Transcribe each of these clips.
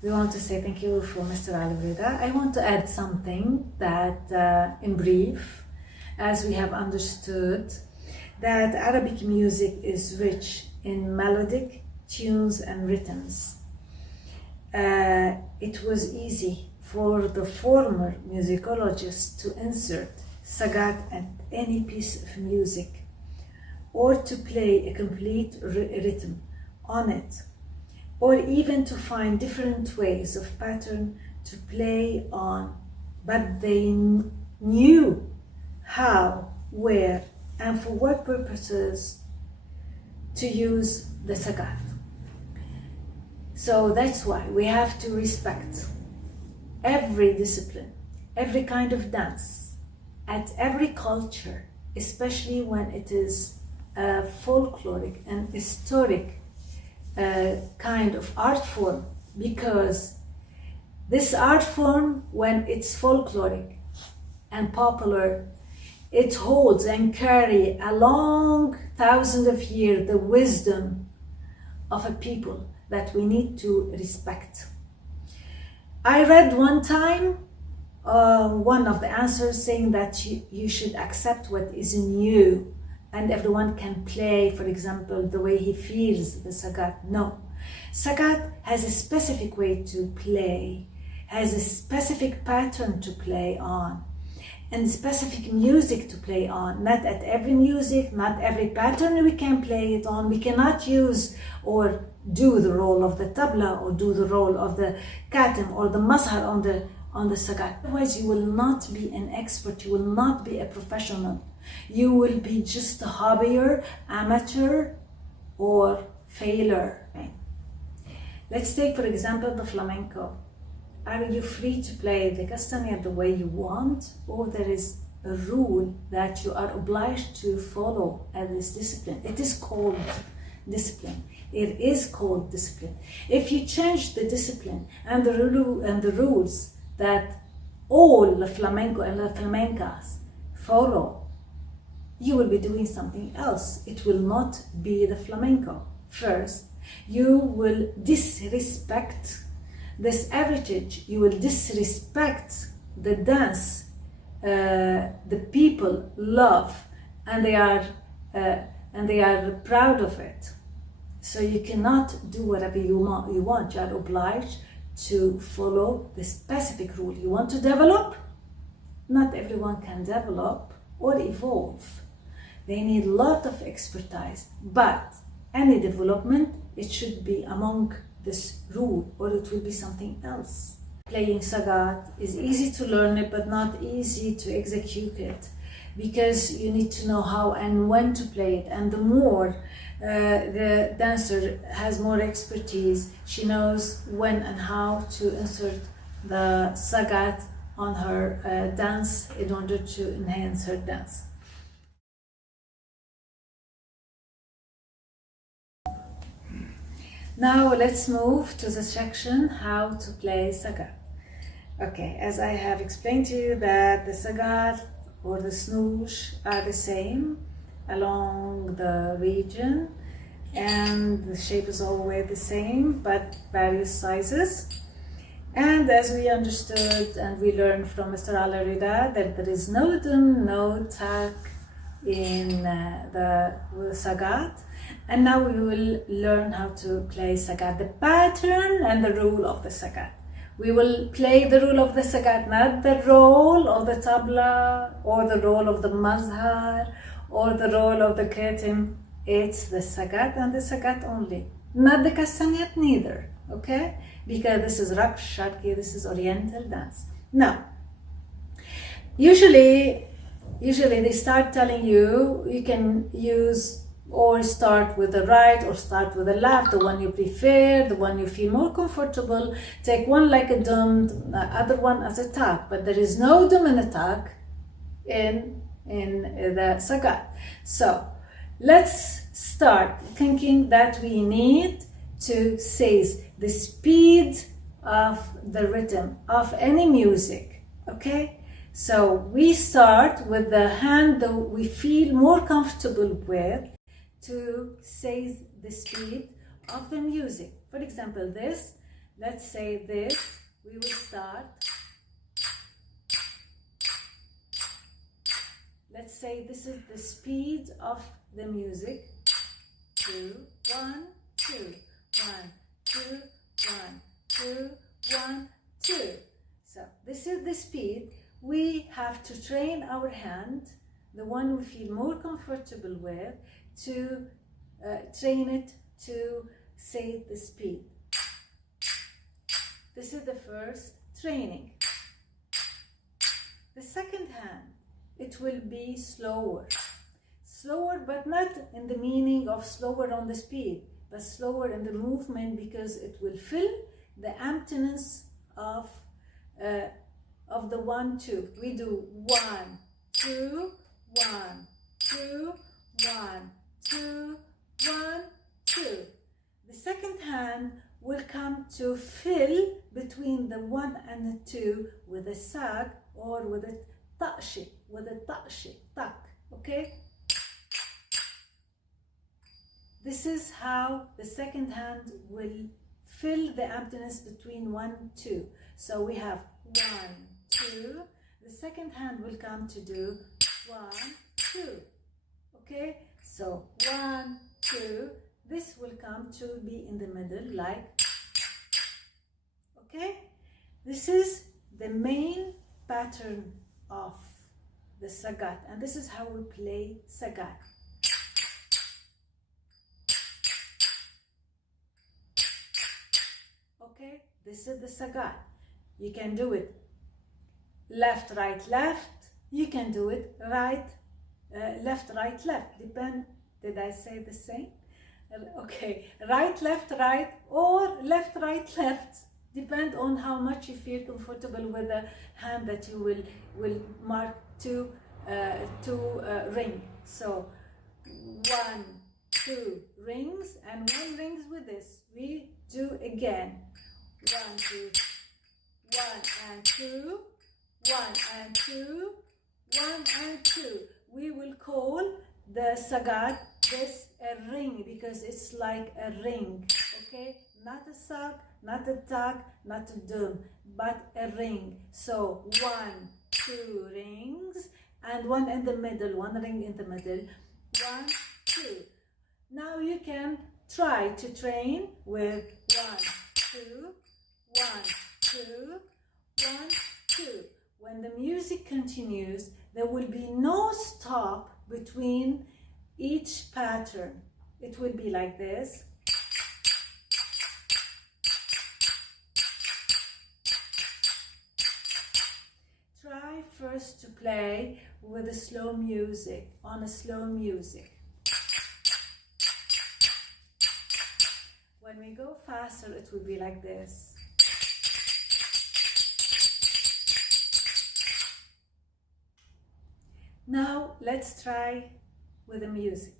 we want to say thank you for Mr. Ali Rida. I want to add something that, in brief, as we have understood, that Arabic music is rich in melodic tunes and rhythms. It was easy for the former musicologists to insert SAGAT at any piece of music or to play a complete rhythm on it, or even to find different ways of pattern to play on, but they knew how, where, and for what purposes to use the SAGAT. So that's why we have to respect every discipline, every kind of dance, at every culture, especially when it is a folkloric and historic kind of art form, because this art form, when it's folkloric and popular, it holds and carry a long thousands of years the wisdom of a people that we need to respect. I read one time one of the answers saying that you should accept what is new and everyone can play, for example, the way he feels the SAGAT. No. SAGAT has a specific way to play, has a specific pattern to play on, and specific music to play on. Not at every music, not every pattern we can play it on. We cannot use or do the role of the tabla or do the role of the katim or the mazhar on the SAGAT. Otherwise, you will not be an expert, you will not be a professional. You will be just a hobbyer, amateur, or failure. Let's take, for example, the flamenco. Are you free to play the castaña the way you want, or there is a rule that you are obliged to follow as this discipline? It is called discipline. It is called discipline. If you change the discipline and the rules that all the flamenco and the flamencas follow, you will be doing something else. It will not be the flamenco. First, you will disrespect this heritage. You will disrespect the dance the people love, and they are proud of it. So you cannot do whatever you want. You are obliged to follow the specific rule. You want to develop? Not everyone can develop or evolve. They need a lot of expertise, but any development, it should be among this rule, or it will be something else. Playing SAGAT is easy to learn it, but not easy to execute it, because you need to know how and when to play it. And the more the dancer has more expertise, she knows when and how to insert the SAGAT on her dance in order to enhance her dance. Now let's move to the section how to play SAGAT. Okay, as I have explained to you that the SAGAT or the snoosh are the same along the region, and the shape is always the same but various sizes. And as we understood and we learned from Mr. Ali Rida that there is no dum, no tak in the SAGAT. And now we will learn how to play SAGAT, the pattern and the rule of the SAGAT. We will play the rule of the SAGAT, not the role of the tabla or the role of the mazhar or the role of the katim. It's the SAGAT and the SAGAT only, not the castañat neither, okay? Because this is raqs sharqi, this is oriental dance. Now, usually they start telling you, you can use or start with the right or start with the left, the one you prefer, the one you feel more comfortable. Take one like a dum, the other one as a tak, but there is no dum and a tak in the SAGAT. So let's start thinking that we need to seize the speed of the rhythm of any music, okay? So we start with the hand that we feel more comfortable with to seize the speed of the music. For example, this let's say this, we will start. Let's say this is the speed of the music. 2, 1, 2, 1, 2, 1, 2, 1, 2. So this is the speed. We have to train our hand, the one we feel more comfortable with, to train it to say the speed. This is the first training. The second hand, it will be slower. Slower, but not in the meaning of slower on the speed, but slower in the movement, because it will fill the emptiness of the 1, 2. We do 1, 2, 1, 2, 1, 2, 1, 2. The second hand will come to fill between the 1 and the 2 with a sag or with a ta'shi, tak, okay? This is how the second hand will fill the emptiness between 1, 2. So we have 1, 2. The second hand will come to do 1, 2. Okay? So 1, 2. This will come to be in the middle, like, okay? This is the main pattern of the SAGAT, and this is how we play SAGAT. Okay, this is the SAGAT. You can do it left, right, left. You can do it right, left, right, left. Did I say the same? Okay, right, right, or left, right, left. Depend on how much you feel comfortable with the hand that you will mark to ring. So 1, 2 rings, and 1 rings with this. We do again. 1, 2, 1 and 2, 1 and 2, 1 and 2. We will call the SAGAT this a ring, because it's like a ring, okay? Not a sag, not a tag, not a dum, but a ring. So 1, 2 rings, and 1 in the middle, 1 ring in the middle. 1, 2. Now you can try to train with 1, 2, 1, 2, 1, 2. When the music continues, there will be no stop between each pattern. It will be like this. Try first to play with a slow music, on a slow music. When we go faster, it will be like this. Now let's try with the music,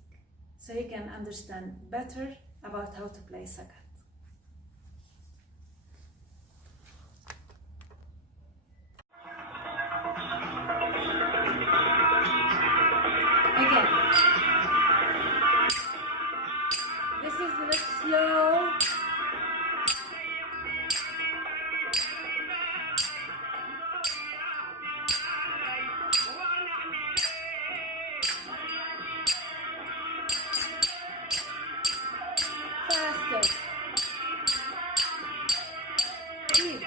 so you can understand better about how to play SAGAT. Again, this is the slow. Faster. Keep.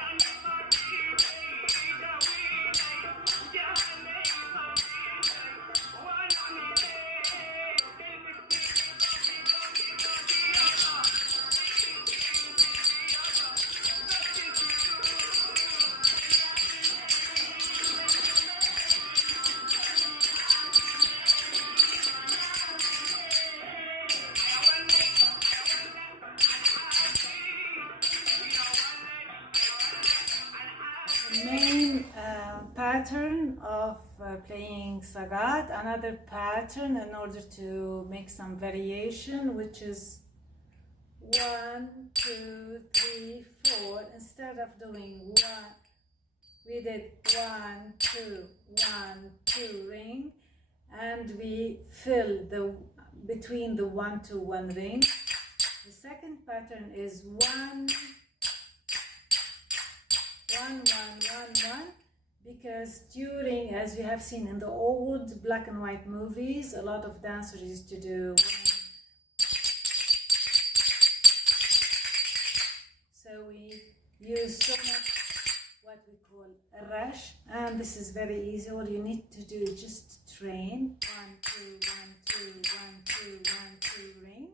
Main pattern of playing SAGAT, another pattern in order to make some variation, which is 1, 2, 3, 4. Instead of doing 1, we did 1, 2, 1, 2 ring, and we fill the between the 1 to 1 ring. The second pattern is 1, 1, 1, 1, 1. Because during, as you have seen in the old black and white movies, a lot of dancers used to do 1. So we use so much what we call a rush, and this is very easy. All you need to do is just train 1, 2, 1, 2, 1, 2, 1, 2 ring.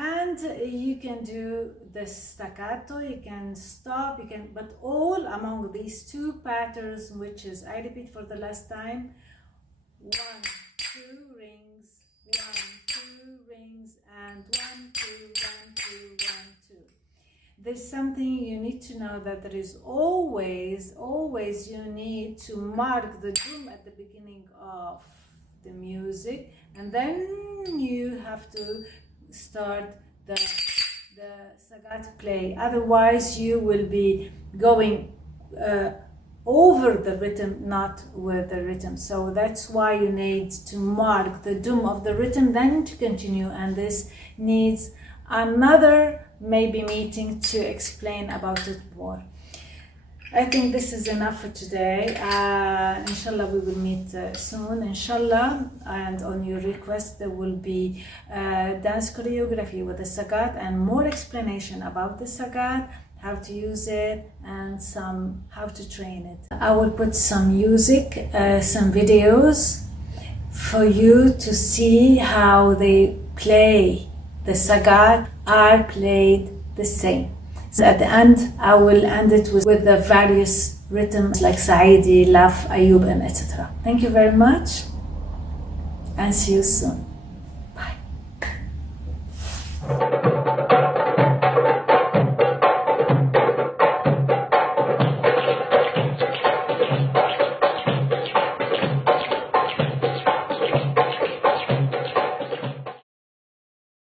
And you can do the staccato, you can stop, but all among these two patterns, which is, I repeat for the last time, 1, 2 rings, 1, 2 rings, and 1, 2, 1, 2, 1, 2. There's something you need to know, that there is always you need to mark the drum at the beginning of the music, and then you have to start the SAGAT play. Otherwise you will be going over the rhythm, not with the rhythm. So that's why you need to mark the doom of the rhythm, then to continue, and this needs another maybe meeting to explain about it more. I think this is enough for today. Inshallah, we will meet soon, inshallah. And on your request, there will be dance choreography with the SAGAT and more explanation about the SAGAT, how to use it, and how to train it. I will put some music, some videos for you to see how they play. The SAGAT are played the same. So at the end, I will end it with the various rhythms like Saidi, Laf, Ayub, and etc. Thank you very much, and see you soon.